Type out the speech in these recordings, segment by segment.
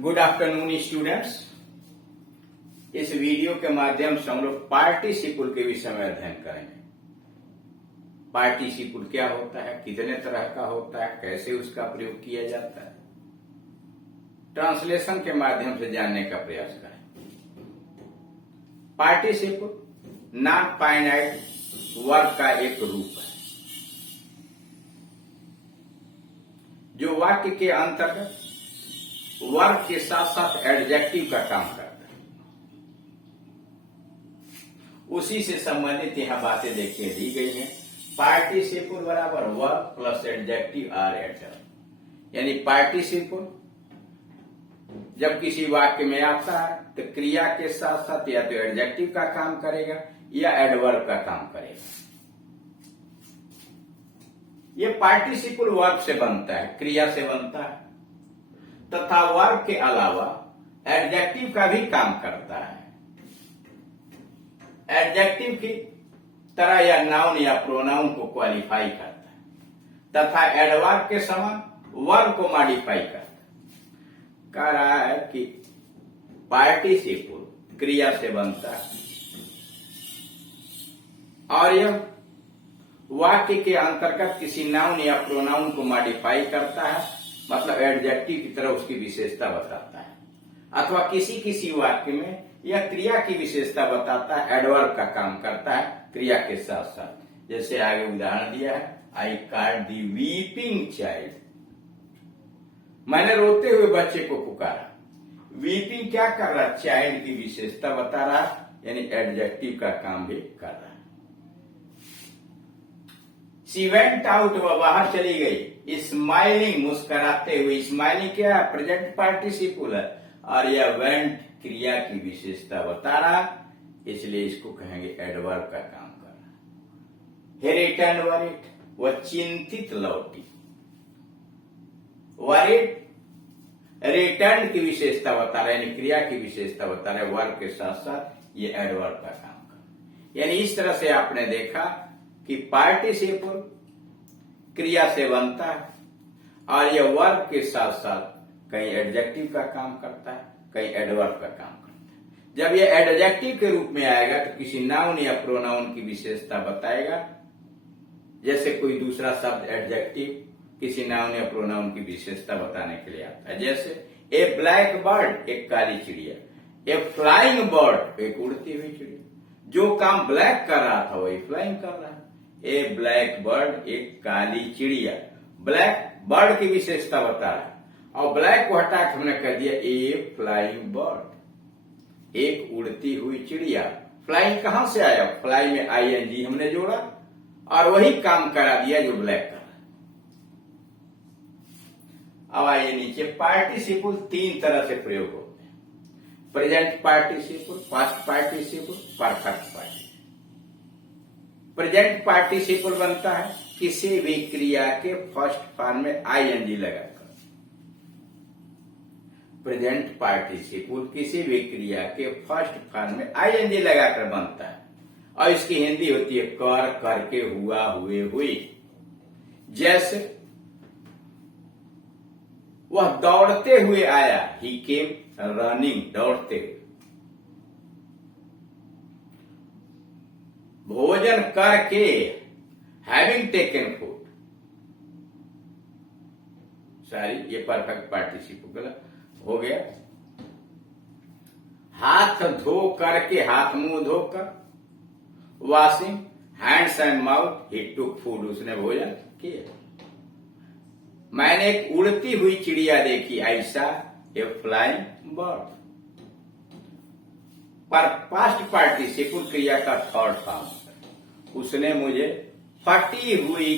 Good afternoon students. इस video के माध्यम से हम लोग पार्टिसिपल के विषय में अध्ययन करेंगे। पार्टिसिपल क्या होता है, कितने तरह का होता है, कैसे उसका प्रयोग किया जाता है, ट्रांसलेशन के माध्यम से जानने का प्रयास करें। पार्टिसिपल नॉन फाइनाइट वर्ब का एक रूप है जो वाक्य के अंतर्गत वर्ब के साथ साथ एडजेक्टिव का काम करता है। उसी से संबंधित यहां बातें देखिए दी गई हैं। पार्टिसिपल बराबर वर्ब प्लस एडजेक्टिव आर एडजर्ब, यानी पार्टिसिपल जब किसी वाक्य में आता है तो क्रिया के साथ साथ या तो एडजेक्टिव का काम करेगा या एडवर्ब का काम करेगा। ये पार्टिसिपल वर्ब से बनता है, क्रिया से बनता है, तथा वर्ब के अलावा एडजेक्टिव का भी काम करता है। एडजेक्टिव की तरह या नाउन या प्रोनाउन को क्वालिफाई करता है तथा एडवर्ब के समान वर्ब को मॉडिफाई करता है। कह रहा है कि पार्टिसिपल क्रिया से बनता है और यह वाक्य के अंतर्गत किसी नाउन या प्रोनाउन को मॉडिफाई करता है, मतलब एडजेक्टिव की तरह उसकी विशेषता बताता है, अथवा किसी किसी वाक्य में यह क्रिया की विशेषता बताता है, एडवर्ब का काम करता है क्रिया के साथ साथ। जैसे आगे उदाहरण दिया है, I called the weeping child, मैंने रोते हुए बच्चे को पुकारा। वीपिंग क्या कर रहा है, चाइल्ड की विशेषता बता रहा है, यानी एडजेक्टिव का काम भी कर रहा है। शी वेंट आउट, वह बाहर चली गई। स्माइलिंग मुस्कुराते हुए, स्माइलिंग क्या है, प्रेजेंट पार्टिसिपल है और यह वेंट क्रिया की विशेषता बता रहा, इसलिए इसको कहेंगे एडवर्ब का काम कर रहा। ही रिटर्न वरिड, वह चिंतित लौटी। वरिड रिटर्न की विशेषता बता रहा है, यानी क्रिया की विशेषता बता रहा है, वर्ब के साथ साथ ये एडवर्ब का काम कर। यानी इस तरह से आपने देखा कि पार्टिसिपल क्रिया से बनता है और यह वर्ब के साथ साथ कहीं एडजेक्टिव का काम करता है, कहीं एडवर्ब का काम करता है। जब यह एडजेक्टिव के रूप में आएगा तो किसी नाउन या प्रोनाउन की विशेषता बताएगा। जैसे कोई दूसरा शब्द एडजेक्टिव किसी नाउन या प्रोनाउन की विशेषता बताने के लिए आता है। जैसे ए ब्लैक बर्ड, एक काली चिड़िया। ए फ्लाइंग बर्ड, एक उड़ती हुई चिड़िया। जो काम ब्लैक कर रहा था वही फ्लाइंग कर रहा है। ए ब्लैक बर्ड, एक काली चिड़िया। ब्लैक बर्ड की विशेषता बता रहा है और ब्लैक को हटा के हमने कह दिया ए फ्लाइंग बर्ड, एक उड़ती हुई चिड़िया। फ्लाइंग कहां से आया, फ्लाई में आईएनजी हमने जोड़ा और वही काम करा दिया जो ब्लैक कर रहा है। अब आइए नीचे, पार्टिसिपल तीन तरह से प्रयोग होते हैं। Present participle, past participle, perfect participle. Present participle बनता है किसी भी क्रिया के फर्स्ट फॉर्म में आईएनजी लगाकर। प्रेजेंट पार्टिसिपल किसी भी क्रिया के फर्स्ट फॉर्म में आईएनजी लगाकर बनता है और इसकी हिंदी होती है कर, करके, हुआ, हुए, हुई। जैसे वह दौड़ते हुए आया, ही केम रनिंग, दौड़ते हुए। भोजन करके, हैविंग टेकन फूड। सॉरी, ये परफेक्ट पार्टिसिपल हो गया। हाथ धो करके, हाथ मुंह धोकर। Washing hands and mouth, he took food, उसने भोजन किया। मैंने एक उड़ती हुई चिड़िया देखी, I saw a flying bird. पर पास्ट पार्टिसिपल क्रिया का थर्ड फॉर्म, उसने मुझे फटी हुई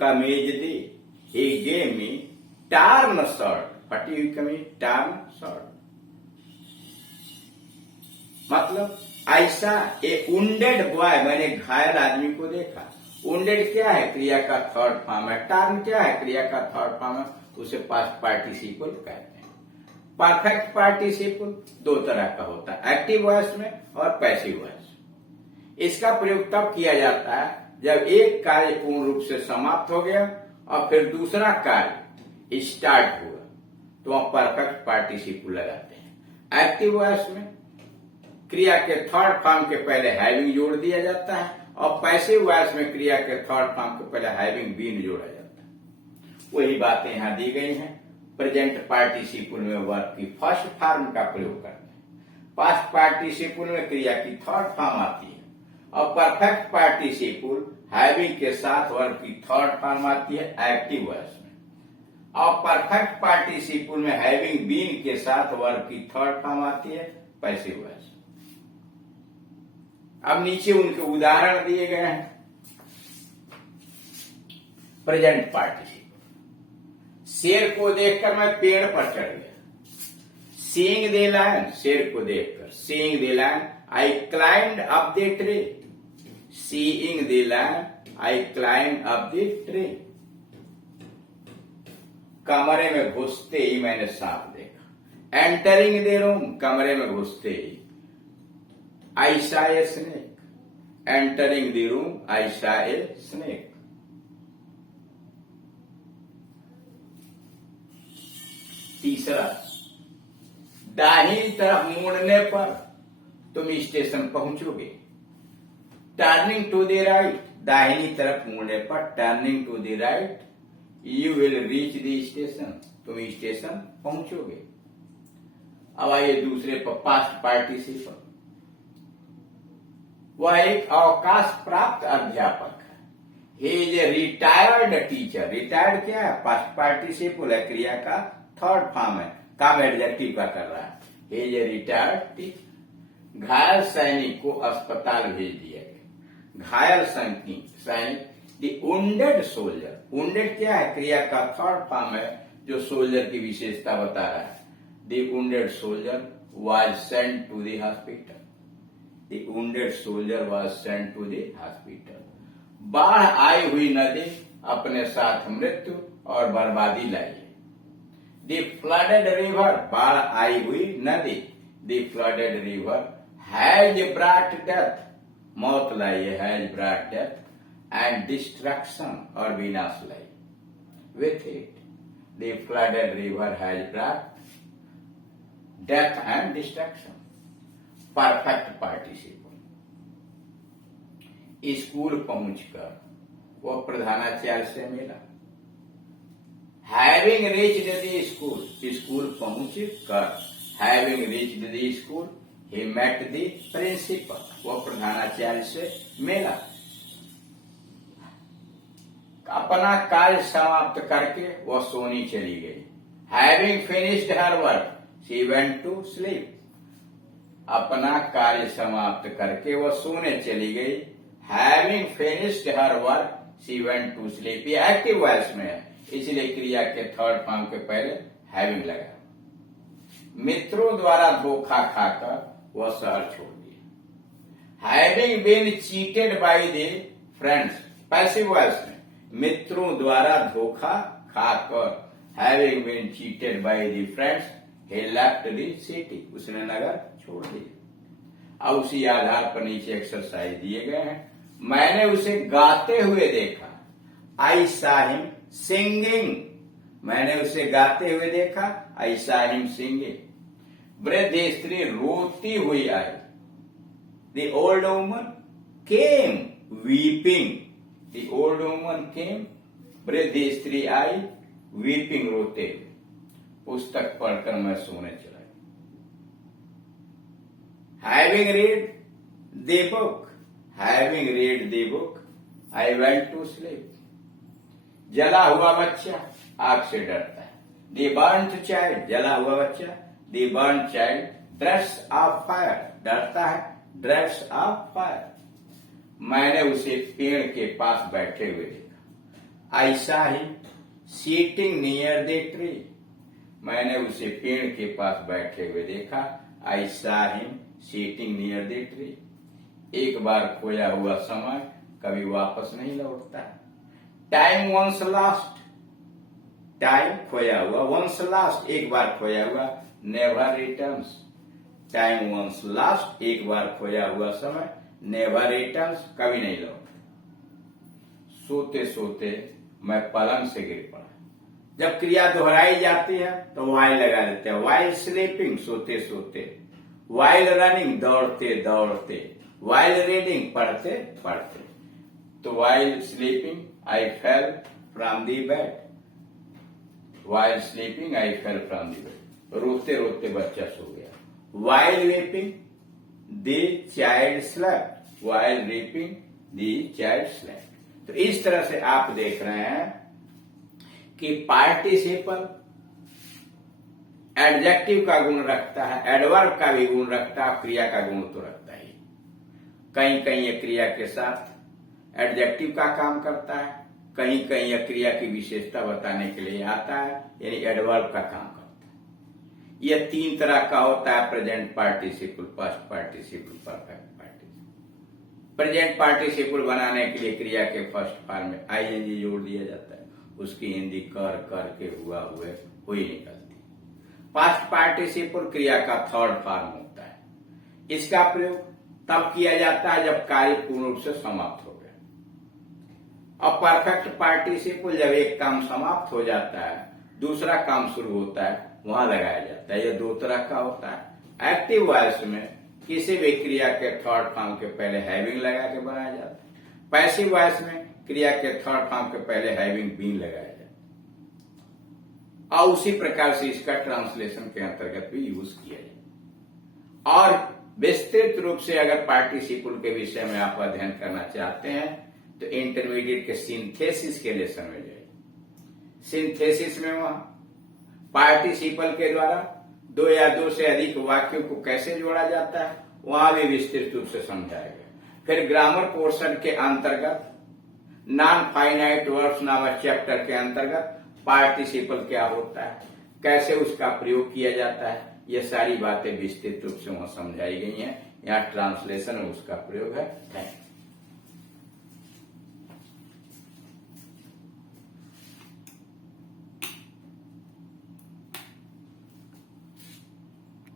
कमीज दी। He gave me torn shirt, फटी हुई कमीज, टार्न शर्ट। मतलब ऐसा ए वुंडेड बॉय, मैंने घायल आदमी को देखा। वुंडेड क्या है, क्रिया का थर्ड फॉर्म है। टार्न क्या है, क्रिया का थर्ड फॉर्म है, उसे पास्ट पार्टिसिपल कहते हैं। परफेक्ट पार्टिसिपल दो तरह का होता है, एक्टिव वॉइस में और पैसिव वॉइस। इसका प्रयोग तब किया जाता है जब एक कार्य पूर्ण रूप से समाप्त हो गया और फिर दूसरा कार्य स्टार्ट हुआ, तो वहां परफेक्ट पार्टिसिपल लगाते हैं। एक्टिव वॉइस में क्रिया के थर्ड फॉर्म के पहले हैविंग जोड़ दिया जाता है और पैसिव वॉइस में क्रिया के थर्ड फॉर्म के पहले हैविंग बीन जोड़ा जाता है। वही बातें यहां दी गई हैं। प्रेजेंट पार्टिसिपल में वर्ब की फर्स्ट फॉर्म का प्रयोग करते हैं। पास्ट पार्टिसिपल में क्रिया की थर्ड फॉर्म आती है और परफेक्ट पार्टिसिपल हैविंग के साथ वर्ब की थर्ड फॉर्म आती है एक्टिव वॉइस में, और परफेक्ट पार्टिसिपल में हैविंग बीन के साथ वर्ब की थर्ड फॉर्म आती है पैसिव वॉइस। अब नीचे उनके उदाहरण दिए गए हैं। प्रेजेंट पार्टिसिपल, शेर को देखकर मैं पेड़ पर चढ़ गया। सीइंग द लायन, शेर को देखकर, seeing the lion I climbed up the tree. Seeing the lion I climbed up the tree. कमरे में घुसते ही मैंने सांप देखा। एंटरिंग द रूम, कमरे में घुसते ही I saw a snake. Entering the room I saw a snake. तीसरा, दाहिनी तरफ मुड़ने पर तुम स्टेशन पहुंचोगे। टर्निंग टू द राइट, दाहिनी तरफ मुड़ने पर turning to the right you will reach the station, तुम स्टेशन पहुंचोगे। अब आइए दूसरे पर, पास्ट पार्टिसिपल। वह एक अवकाश प्राप्त अध्यापक है। He is a retired teacher. Retired क्या है? पास्ट पार्टिसिपल है, क्रिया का थर्ड फॉर्म है, काम एडजेक्टिव का कर रहा है। He is a retired teacher. घायल सैनिक को अस्पताल भेज दिया गया। घायल सैनिक, द वुंडेड सोल्जर। वुंडेड क्या है? क्रिया का थर्ड फॉर्म है जो सोल्जर की विशेषता बता रहा है। The wounded soldier was sent to the hospital. The wounded soldier was sent to the hospital. बाढ़ आई हुई नदी अपने साथ मृत्यु और बर्बादी लाई है। The flooded river, बाढ़ आई हुई नदी, the flooded river has brought death, मौत लाई है, has brought death and destruction, और विनाश लाई। With it, the flooded river has brought death and destruction. Perfect participle, school पहुंचकर वह प्रधानाचार्य से मिला। Having reached the school, school पहुंचकर, having reached the school he met the principal, वह प्रधानाचार्य से मिला। अपना कार्य समाप्त करके वह सोने चली गई। Having finished her work she went to sleep. अपना कार्य समाप्त करके वह सोने चली गई। Having finished her work she went to sleep, ये एक्टिव वॉइस में है, इसलिए क्रिया के थर्ड फॉर्म के पहले हैविंग लगा। मित्रों द्वारा धोखा खाकर वह शहर छोड़ दिया। Having been cheated by the friends, passive voice में, मित्रों द्वारा धोखा खाकर, having been cheated by the friends he left the city, उसने नगर छोड़ दिया। अब उसी आधार पर नीचे एक्सरसाइज दिए गए हैं। मैंने उसे गाते हुए देखा। I saw him singing, मैंने उसे गाते हुए देखा। I saw him singing। वृद्ध स्त्री रोती हुई आई। The old woman came weeping, the old woman came, वृद्ध स्त्री आई weeping, रोते हुए। पुस्तक पढ़कर मैं सोने चला गया। Having read the book, having read the book I went to sleep. जला हुआ बच्चा आग से डरता है। द बर्न्ड चाइल्ड, जला हुआ बच्चा, the burned child dress of fire, डरता है, ड्रेस ऑफ फायर। मैंने उसे पेड़ के पास बैठे हुए देखा। I saw him sitting near the tree, मैंने उसे पेड़ के पास बैठे हुए देखा। I saw him sitting near the tree. एक बार खोया हुआ समय कभी वापस नहीं लौटता। टाइम वंस लॉस्ट, टाइम खोया हुआ, वंस लॉस्ट एक बार खोया हुआ, never returns. Time once lost एक बार खोया हुआ समय, नेवर रिटर्न्स कभी नहीं लौटता। सोते सोते मैं पलंग से गिर पड़ा। जब क्रिया दोहराई जाती है तो वाइल लगा देते हैं। वाइल स्लीपिंग, सोते सोते। वाइल रनिंग, दौड़ते दौड़ते। वाइल रीडिंग, पढ़ते पढ़ते। तो while sleeping I fell from the bed. While sleeping I fell from the bed, रोते रोते बच्चा सो गया। वाइल वीपिंग दी चाइल्ड स्लेप्ट। वाइल वीपिंग दी चाइल्ड स्लेप्ट। तो इस तरह से आप देख रहे हैं कि पार्टिसिपल एडजेक्टिव का गुण रखता है, एडवर्ब का भी गुण रखता है, क्रिया का गुण तो रखता ही। कहीं कहीं यह क्रिया के साथ एडजेक्टिव का काम करता है, कहीं कहीं यह क्रिया की विशेषता बताने के लिए आता है, यानी एडवर्ब का काम करता है। यह तीन तरह का होता है, present participle, past participle, perfect participle. Present participle बनाने के लिए क्रिया के फर्स्ट फॉर्म में आईएनजी जोड़ दिया जाता है, उसकी हिंदी कर करके हुआ हुए हुई निकलती। पास्ट पार्टिसिपल क्रिया का थर्ड फॉर्म होता है। इसका प्रयोग तब किया जाता है जब कार्य पूर्ण रूप से समाप्त हो गया। और परफेक्ट पार्टिसिपल जब एक काम समाप्त हो जाता है, दूसरा काम शुरू होता है, वहां लगाया जाता है। यह दो तरह का होता है। एक्टिव वॉइस में किसी भी क्रिया के थर्ड फॉर्म के पहले हैविंग लगा के बनाया जाता है। पैसिव वॉइस में क्रिया के थर्ड फॉर्म के पहले हैविंग बीन लगाया जाता है। और उसी प्रकार से इसका ट्रांसलेशन के अंतर्गत भी यूज किया जाए। और विस्तृत रूप से अगर पार्टिसिपल के विषय में आप अध्ययन करना चाहते हैं तो इंटरमीडिएट के सिंथेसिस के लेसन में जाइए। सिंथेसिस में वहां पार्टिसिपल के द्वारा दो या दो से अधिक वाक्यों को कैसे जोड़ा जाता है वहां भी विस्तृत रूप से समझाया गया। फिर ग्रामर पोर्शन के अंतर्गत नॉन फाइनाइट वर्ब्स नामक चैप्टर के अंतर्गत पार्टिसिपल क्या होता है, कैसे उसका प्रयोग किया जाता है, ये सारी बातें विस्तृत रूप से वहां समझाई गई हैं। यहाँ ट्रांसलेशन में उसका प्रयोग है। Thank you.